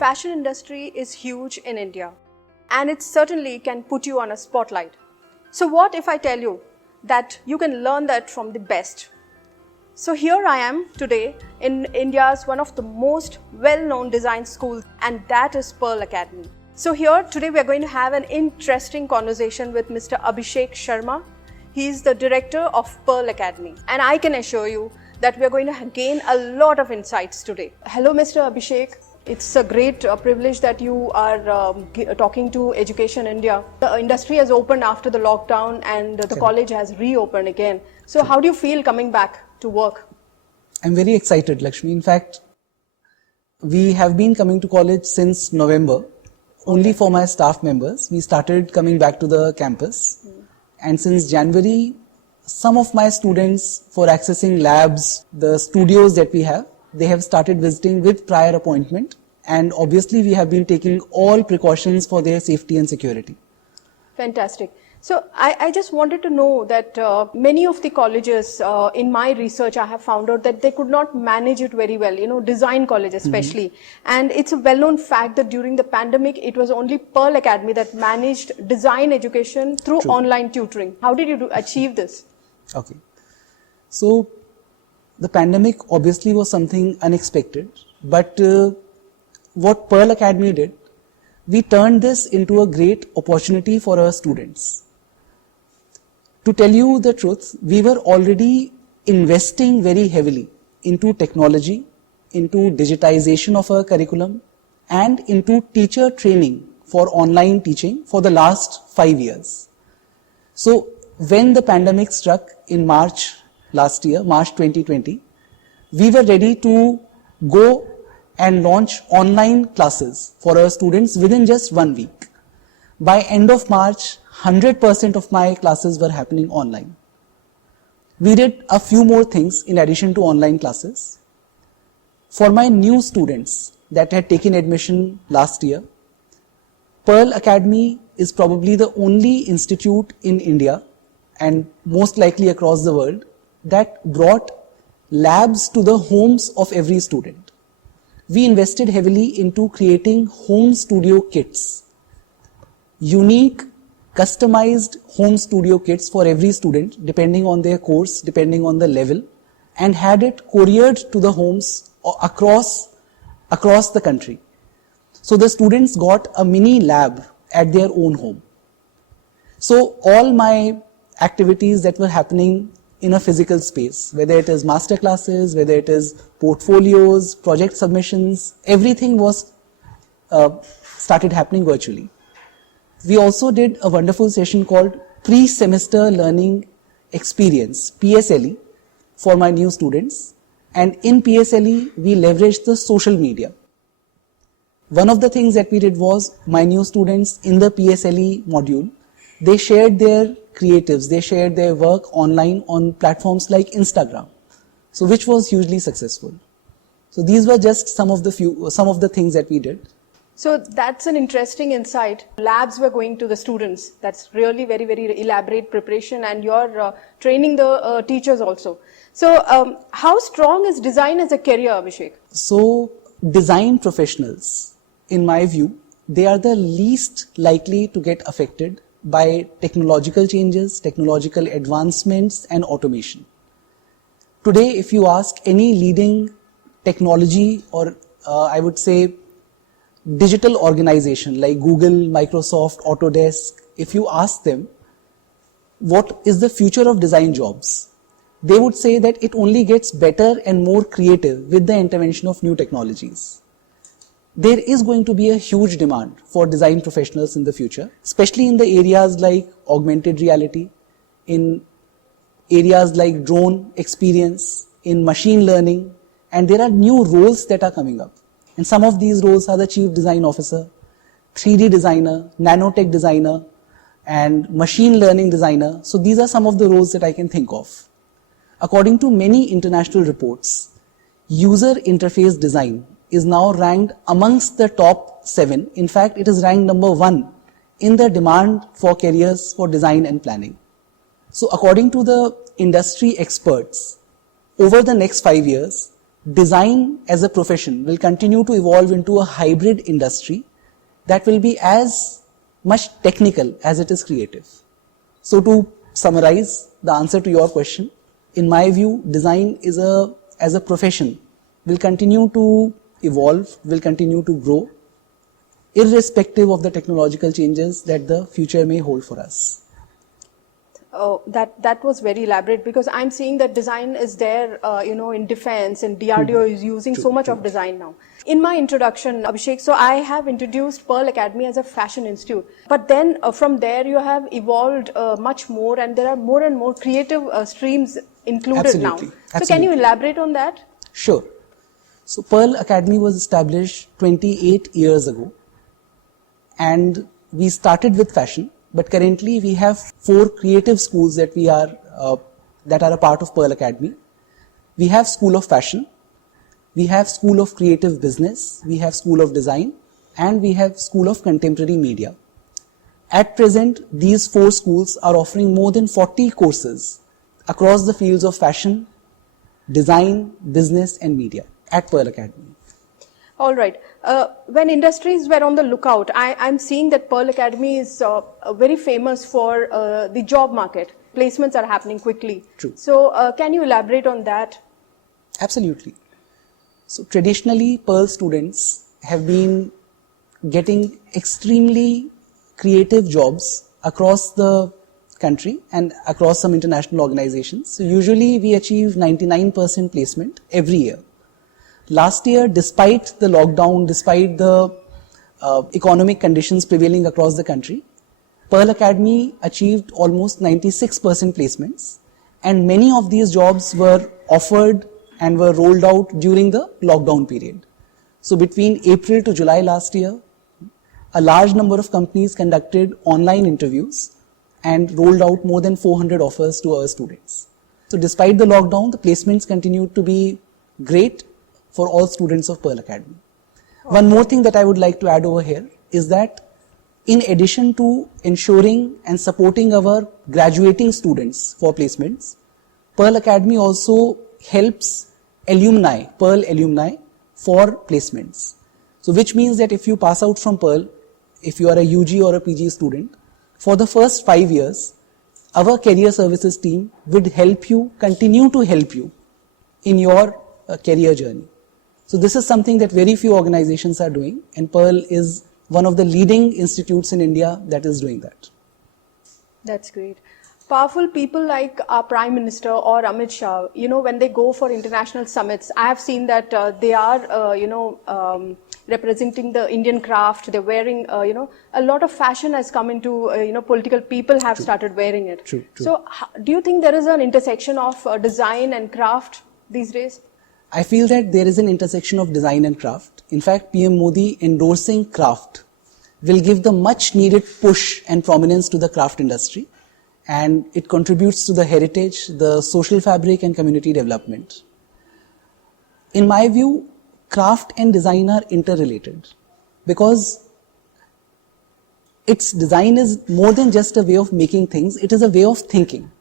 fashion industry is huge in India and it certainly can put you on a spotlight. So what if I tell you that you can learn that from the best? So here I am today in India's one of the most well-known design schools, and that is Pearl Academy. So here today we are going to have an interesting conversation with Mr. Abhishek Sharma. He is the director of Pearl Academy, and I can assure you that we are going to gain a lot of insights today. Hello Mr. Abhishek. It's a great privilege that you are talking to Education India. The industry has opened after the lockdown and the college has reopened again. So how do you feel coming back to work? I'm very excited, Lakshmi. In fact, we have been coming to college since November, only for my staff members. We started coming back to the campus. And since January, some of my students, for accessing labs, the studios that we have, they have started visiting with prior appointment. And obviously, we have been taking all precautions for their safety and security. Fantastic. So I just wanted to know that many of the colleges, in my research, I have found out that they could not manage it very well, design college especially. And it's a well-known fact that during the pandemic, it was only Pearl Academy that managed design education through online tutoring. How did you achieve this? Okay. So the pandemic obviously was something unexpected, but what Pearl Academy did, we turned this into a great opportunity for our students. To tell you the truth, we were already investing very heavily into technology, into digitization of our curriculum, and into teacher training for online teaching for the last 5 years. So when the pandemic struck in March last year, March 2020, we were ready to go and launch online classes for our students within just 1 week. By end of March, 100% of my classes were happening online. We did a few more things in addition to online classes. For my new students that had taken admission last year, Pearl Academy is probably the only institute in India and most likely across the world that brought labs to the homes of every student. We invested heavily into creating home studio kits, unique, customized home studio kits for every student depending on their course, depending on the level, and had it couriered to the homes across the country. So the students got a mini lab at their own home. So all my activities that were happening in a physical space, whether it is master classes, whether it is portfolios, project submissions, everything was started happening virtually. We also did a wonderful session called Pre-Semester Learning Experience, PSLE, for my new students. And in PSLE, we leveraged the social media. One of the things that we did was my new students in the PSLE module, they shared their creatives, they shared their work online on platforms like Instagram, so which was hugely successful. So these were just some of the things that we did. So that's an interesting insight. Labs were going to the students. That's really very, very elaborate preparation, and you're training the teachers also. So how strong is design as a career, Abhishek? So design professionals, in my view, they are the least likely to get affected by technological changes, technological advancements, and automation. Today, if you ask any leading technology or I would say digital organization like Google, Microsoft, Autodesk, if you ask them what is the future of design jobs, they would say that it only gets better and more creative with the intervention of new technologies. There is going to be a huge demand for design professionals in the future, especially in the areas like augmented reality, in areas like drone experience, in machine learning, and there are new roles that are coming up. And some of these roles are the chief design officer, 3D designer, nanotech designer, and machine learning designer. So these are some of the roles that I can think of. According to many international reports, user interface design is now ranked amongst the top 7. In fact, it is ranked number 1 in the demand for careers for design and planning. So according to the industry experts, over the next 5 years, design as a profession will continue to evolve into a hybrid industry that will be as much technical as it is creative. So to summarize the answer to your question, in my view, design as a profession will continue to evolve, will continue to grow, irrespective of the technological changes that the future may hold for us. Oh, that was very elaborate, because I'm seeing that design is there, in defense, and DRDO is using so much of design now. In my introduction, Abhishek, so I have introduced Pearl Academy as a fashion institute, but then from there you have evolved much more, and there are more and more creative streams included now. So can you elaborate on that? Sure. So Pearl Academy was established 28 years ago, and we started with fashion. But currently we have 4 creative schools that are a part of Pearl Academy. We have School of Fashion, we have School of Creative Business, we have School of Design, and we have School of Contemporary Media. At present, these 4 schools are offering more than 40 courses across the fields of fashion, design, business, and media at Pearl Academy. All right. When industries were on the lookout, I'm seeing that Pearl Academy is very famous for the job market. Placements are happening quickly. True. So can you elaborate on that? Absolutely. So traditionally, Pearl students have been getting extremely creative jobs across the country and across some international organizations. So usually we achieve 99% placement every year. Last year, despite the lockdown, despite the economic conditions prevailing across the country, Pearl Academy achieved almost 96% placements, and many of these jobs were offered and were rolled out during the lockdown period. So between April to July last year, a large number of companies conducted online interviews and rolled out more than 400 offers to our students. So despite the lockdown, the placements continued to be great for all students of Pearl Academy. One more thing that I would like to add over here is that in addition to ensuring and supporting our graduating students for placements, Pearl Academy also helps alumni, Pearl alumni, for placements. So which means that if you pass out from Pearl, if you are a UG or a PG student, for the first 5 years, our career services team would help you, continue to help you in your career journey. So this is something that very few organizations are doing, and Pearl is one of the leading institutes in India that is doing that. That's great. Powerful people like our Prime Minister or Amit Shah, when they go for international summits, I have seen that they are, representing the Indian craft. They're wearing, a lot of fashion has come into, political people have started wearing it. True. So do you think there is an intersection of design and craft these days? I feel that there is an intersection of design and craft. In fact, PM Modi endorsing craft will give the much needed push and prominence to the craft industry, and it contributes to the heritage, the social fabric, and community development. In my view, craft and design are interrelated because its design is more than just a way of making things, it is a way of thinking.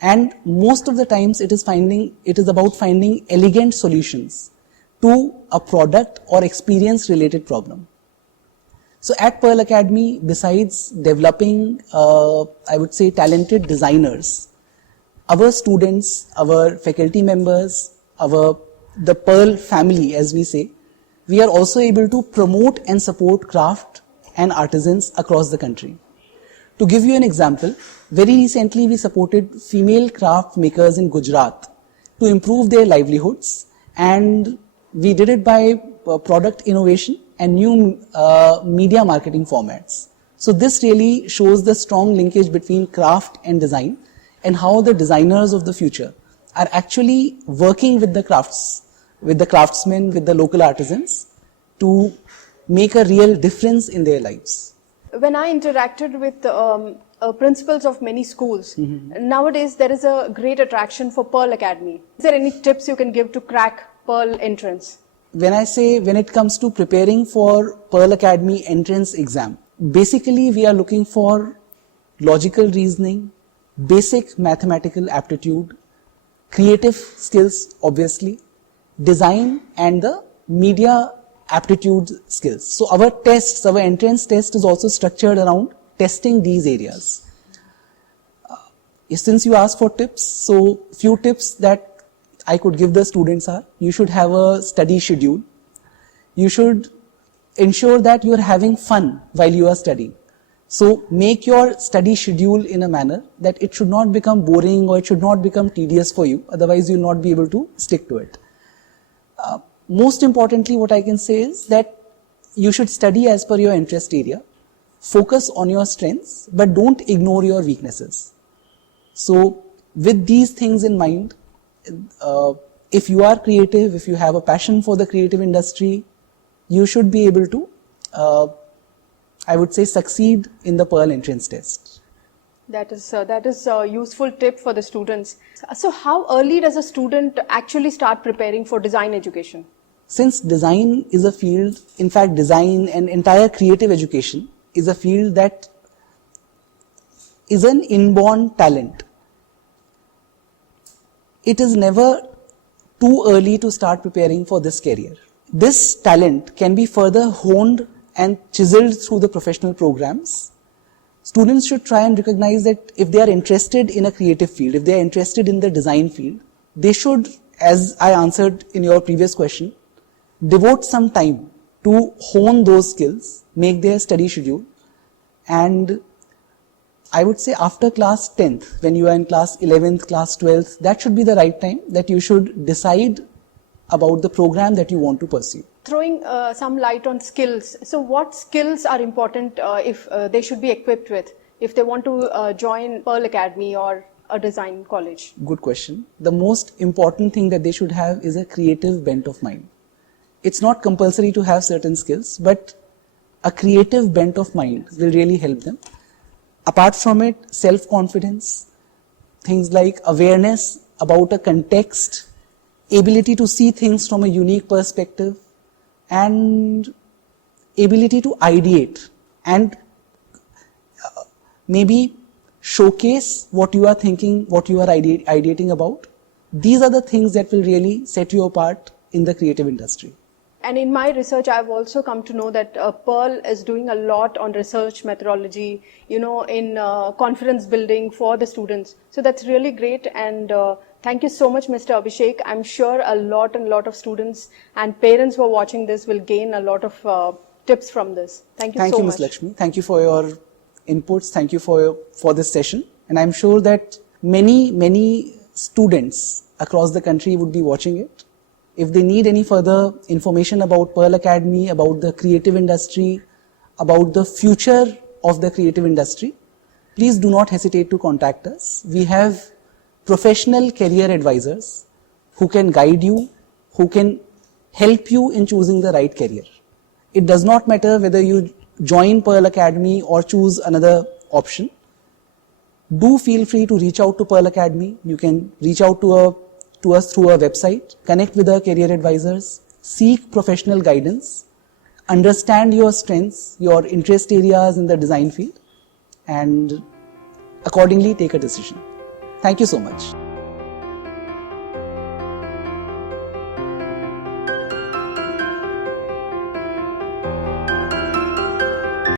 And most of the times it is about finding elegant solutions to a product or experience related problem. So at Pearl Academy, besides developing, I would say, talented designers, our students, our faculty members, the Pearl family, as we say, we are also able to promote and support craft and artisans across the country. To give you an example, very recently we supported female craft makers in Gujarat to improve their livelihoods, and we did it by product innovation and new media marketing formats. So this really shows the strong linkage between craft and design, and how the designers of the future are actually working with the craftsmen, with the local artisans to make a real difference in their lives. When I interacted with principals of many schools, nowadays there is a great attraction for Pearl Academy. Is there any tips you can give to crack Pearl entrance? When it comes to preparing for Pearl Academy entrance exam, basically we are looking for logical reasoning, basic mathematical aptitude, creative skills obviously, design and the media aptitude skills. So our tests, our entrance test is also structured around testing these areas. Since you asked for tips, so few tips that I could give the students are, you should have a study schedule. You should ensure that you are having fun while you are studying. So make your study schedule in a manner that it should not become boring or it should not become tedious for you. Otherwise, you will not be able to stick to it. Most importantly, what I can say is that you should study as per your interest area. Focus on your strengths, but don't ignore your weaknesses. So with these things in mind, if you are creative, if you have a passion for the creative industry, you should be able to, I would say, succeed in the Pearl entrance test. That is a useful tip for the students. So how early does a student actually start preparing for design education? Since design is a field, in fact design and entire creative education is a field that is an inborn talent. It is never too early to start preparing for this career. This talent can be further honed and chiseled through the professional programs. Students should try and recognize that if they are interested in a creative field, if they are interested in the design field, they should, as I answered in your previous question, devote some time to hone those skills, make their study schedule, and I would say after class 10th, when you are in class 11th, class 12th, that should be the right time that you should decide about the program that you want to pursue. Throwing some light on skills. So what skills are important if they should be equipped with if they want to join Pearl Academy or a design college? Good question. The most important thing that they should have is a creative bent of mind. It's not compulsory to have certain skills, but a creative bent of mind will really help them. Apart from it, self-confidence, things like awareness about a context, ability to see things from a unique perspective, and ability to ideate and maybe showcase what you are thinking, what you are ideating about. These are the things that will really set you apart in the creative industry. And in my research, I've also come to know that Pearl is doing a lot on research methodology, in confidence building for the students. So that's really great. And thank you so much, Mr. Abhishek. I'm sure a lot of students and parents who are watching this will gain a lot of tips from this. Thank you so much. Thank you, Ms. Lakshmi. Thank you for your inputs. Thank you for this session. And I'm sure that many students across the country would be watching it. If they need any further information about Pearl Academy, about the creative industry, about the future of the creative industry, please do not hesitate to contact us. We have professional career advisors who can guide you, who can help you in choosing the right career. It does not matter whether you join Pearl Academy or choose another option. Do feel free to reach out to Pearl Academy. You can reach out to us through our website, connect with our career advisors, seek professional guidance, understand your strengths, your interest areas in the design field, and accordingly take a decision. Thank you so much.